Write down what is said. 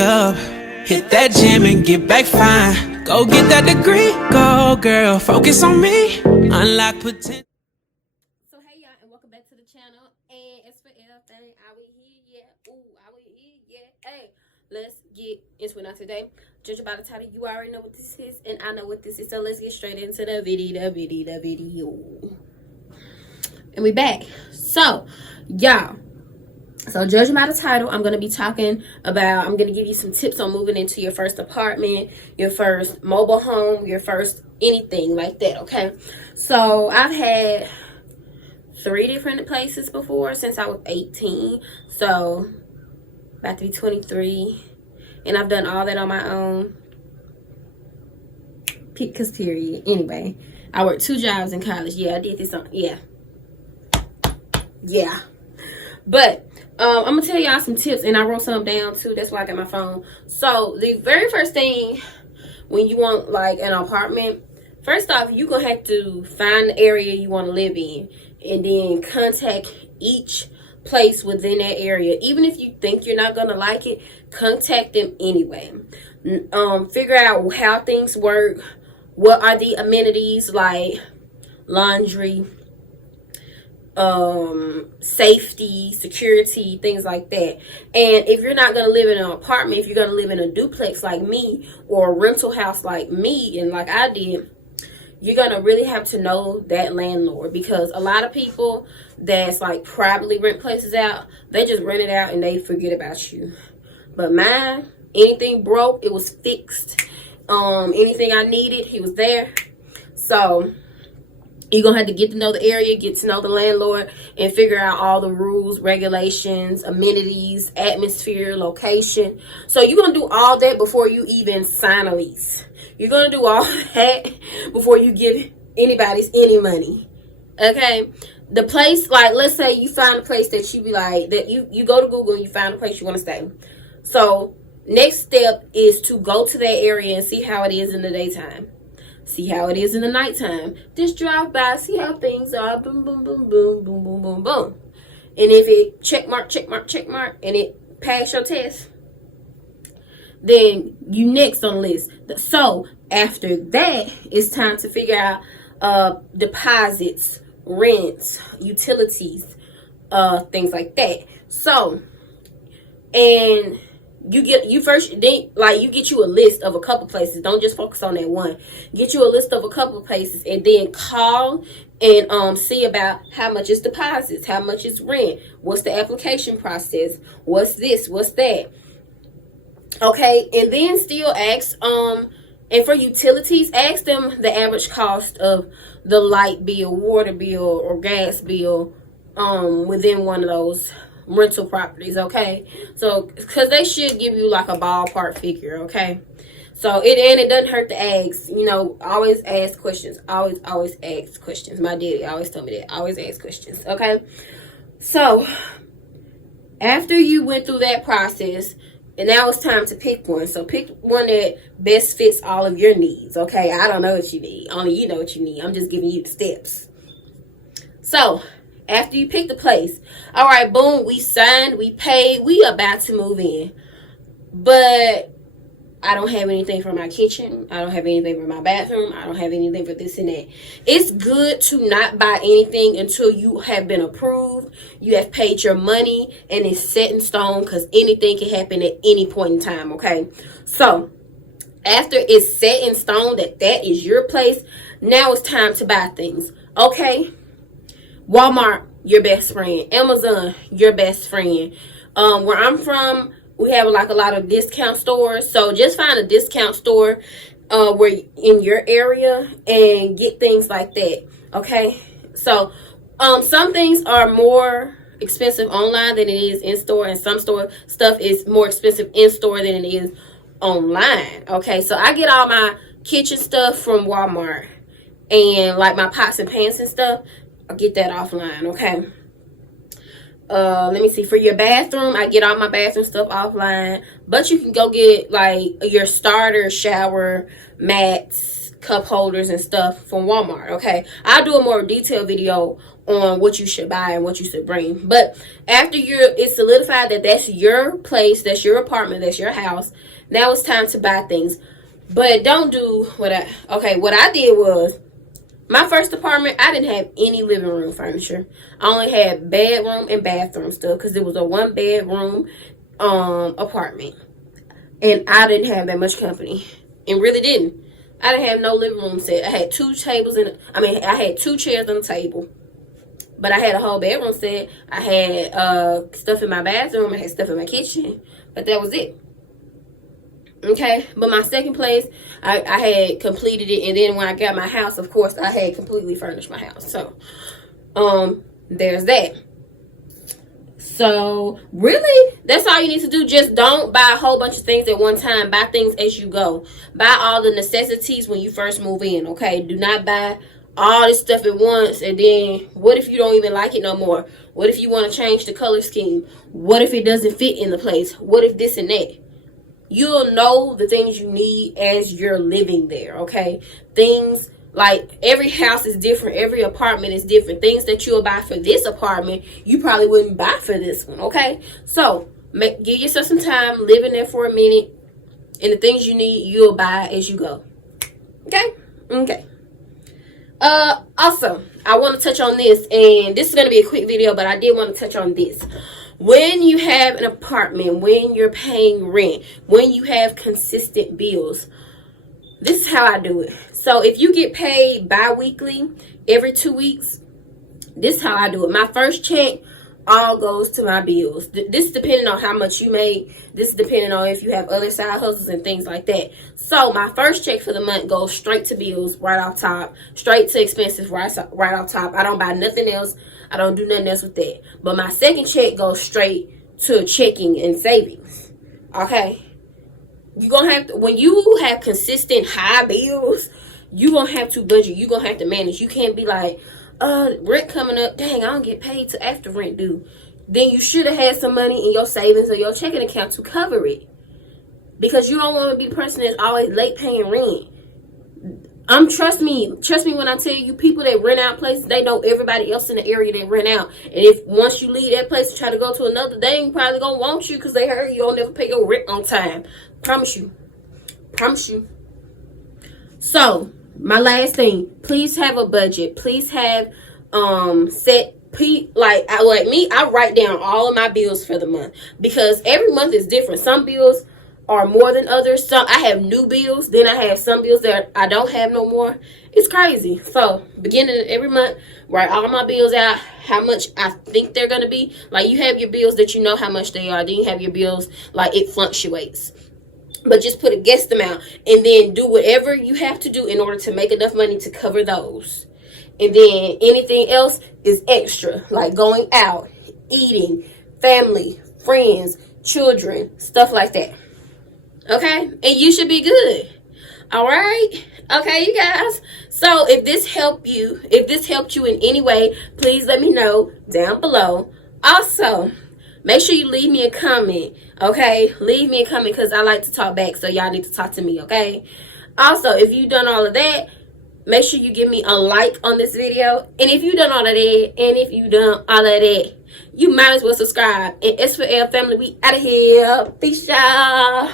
up, hit that gym and get back fine. Go get that degree, go girl, focus on me, unlock potential. So hey y'all, and welcome back to the channel. And as for everything, are we here yet? Ooh, are we here yet? Hey, let's get into it now today. Judging by the title, you already know what this is, and I know what this is. So let's get straight into the video. And we back. So, y'all. So judging by the title, I'm going to be talking about, I'm going to give you some tips on moving into your first apartment, your first mobile home, your first anything like that, okay? So I've had 3 different places before since I was 18. So about to be 23. And I've done all that on my own. Because period. Anyway, I worked 2 jobs in college. Yeah, I did this on, yeah. But I'm gonna tell y'all some tips, and I wrote some down too. That's why I got my phone. So the very first thing when you want like an apartment, first off, you're gonna have to find the area you want to live in, and then contact each place within that area. Even if you think you're not gonna like it, contact them anyway. Figure out how things work. What are the amenities like laundry, safety, security, things like that. And if you're not going to live in an apartment, if you're going to live in a duplex like me, or a rental house like me and like I did, you're going to really have to know that landlord, because a lot of people that's like privately rent places out, they just rent it out and they forget about you. But mine, anything broke, it was fixed. Anything I needed, he was there. So you're going to have to get to know the area, get to know the landlord, and figure out all the rules, regulations, amenities, atmosphere, location. So you're going to do all that before you even sign a lease. You're going to do all that before you give anybody's any money. Okay? The place, like, let's say you find a place that you be like, that you go to Google and you find a place you want to stay. So next step is to go to that area and see how it is in the daytime. See how it is in the nighttime. Just drive by, see how things are. Boom, boom, boom, boom, boom, boom, boom, boom. And if it check mark, and it pass your test, then you next on the list. So after that, it's time to figure out deposits, rents, utilities, things like that. So, and you get you get you a list of a couple places. Don't just focus on that one. Get you a list of a couple of places, and then call and see about how much is deposits, how much is rent, what's the application process, what's this, what's that. Okay, and then still ask and for utilities, ask them the average cost of the light bill, water bill, or gas bill within one of those rental properties. Okay, so because they should give you like a ballpark figure. Okay, so it doesn't hurt to ask. You know, always ask questions. Always ask questions. My daddy always told me that. Always ask questions. Okay, so after you went through that process, and now it's time to pick one. So pick one that best fits all of your needs. Okay, I don't know what you need. Only you know what you need. I'm just giving you the steps. So after you pick the place, all right, boom, we signed, we paid, we about to move in. But I don't have anything for my kitchen. I don't have anything for my bathroom. I don't have anything for this and that. It's good to not buy anything until you have been approved, you have paid your money, and it's set in stone, because anything can happen at any point in time, okay? So after it's set in stone that is your place, now it's time to buy things, okay? Walmart, your best friend. Amazon, your best friend. Where I'm from, we have like a lot of discount stores. So just find a discount store where in your area and get things like that. Okay. So some things are more expensive online than it is in store, and some store stuff is more expensive in store than it is online. Okay. So I get all my kitchen stuff from Walmart, and like my pots and pans and stuff, I'll get that offline. Okay. Let me see. For your bathroom, I get all my bathroom stuff offline. But you can go get like your starter shower mats, cup holders, and stuff from Walmart. Okay. I'll do a more detailed video on what you should buy and what you should bring. But after it's solidified that that's your place, that's your apartment, that's your house, now it's time to buy things. But don't do what I did was, my first apartment, I didn't have any living room furniture. I only had bedroom and bathroom stuff because it was a 1-bedroom apartment. And I didn't have that much company. And really didn't. I didn't have no living room set. I had 2 tables I had 2 chairs on the table. But I had a whole bedroom set. I had stuff in my bathroom. I had stuff in my kitchen. But that was it. Okay? But my second place, I had completed it. And then when I got my house, of course, I had completely furnished my house. So, there's that. So, really, that's all you need to do. Just don't buy a whole bunch of things at one time. Buy things as you go. Buy all the necessities when you first move in, okay? Do not buy all this stuff at once, and then what if you don't even like it no more? What if you want to change the color scheme? What if it doesn't fit in the place? What if this and that? You'll know the things you need as you're living there, okay? Things like, every house is different. Every apartment is different. Things that you'll buy for this apartment, you probably wouldn't buy for this one, okay? So, give yourself some time, live in there for a minute, and the things you need, you'll buy as you go. Okay? Okay. Also, I want to touch on this, and this is going to be a quick video, but I did want to touch on this. When you have an apartment, when you're paying rent, when you have consistent bills, this is how I do it. So if you get paid bi-weekly, every 2 weeks, this is how I do it. My first check all goes to my bills. This is depending on how much you make. This is depending on if you have other side hustles and things like that. So my first check for the month goes straight to bills right off top, straight to expenses right off top. I don't buy nothing else. I don't do nothing else with that. But my second check goes straight to checking and savings. Okay? You're going to have to, when you have consistent high bills, you're going to have to budget. You're going to have to manage. You can't be like, rent coming up. Dang, I don't get paid till after rent due. Then you should have had some money in your savings or your checking account to cover it. Because you don't want to be the person that's always late paying rent. Trust me when I tell you, people that rent out places, they know everybody else in the area that rent out. And if once you leave that place and try to go to another, they ain't probably going to want you because they heard you don't never pay your rent on time. Promise you. So, my last thing, please have a budget. Please have I write down all of my bills for the month because every month is different. Some bills are more than others. Some I have new bills, then I have some bills that I don't have no more. It's crazy. So, beginning of every month, write all my bills out, how much I think they're going to be. Like, you have your bills that you know how much they are. Then you have your bills like it fluctuates. But just put a guess amount and then do whatever you have to do in order to make enough money to cover those. And then anything else is extra, like going out, eating, family, friends, children, stuff like that. Okay? And you should be good. All right? Okay, you guys. So if this helped you in any way, please let me know down below. Also, make sure you leave me a comment, okay? Leave me a comment because I like to talk back, so y'all need to talk to me, okay? Also, if you've done all of that, make sure you give me a like on this video. And if you've done all of that, you might as well subscribe. And S4L family, we out of here. Peace, y'all.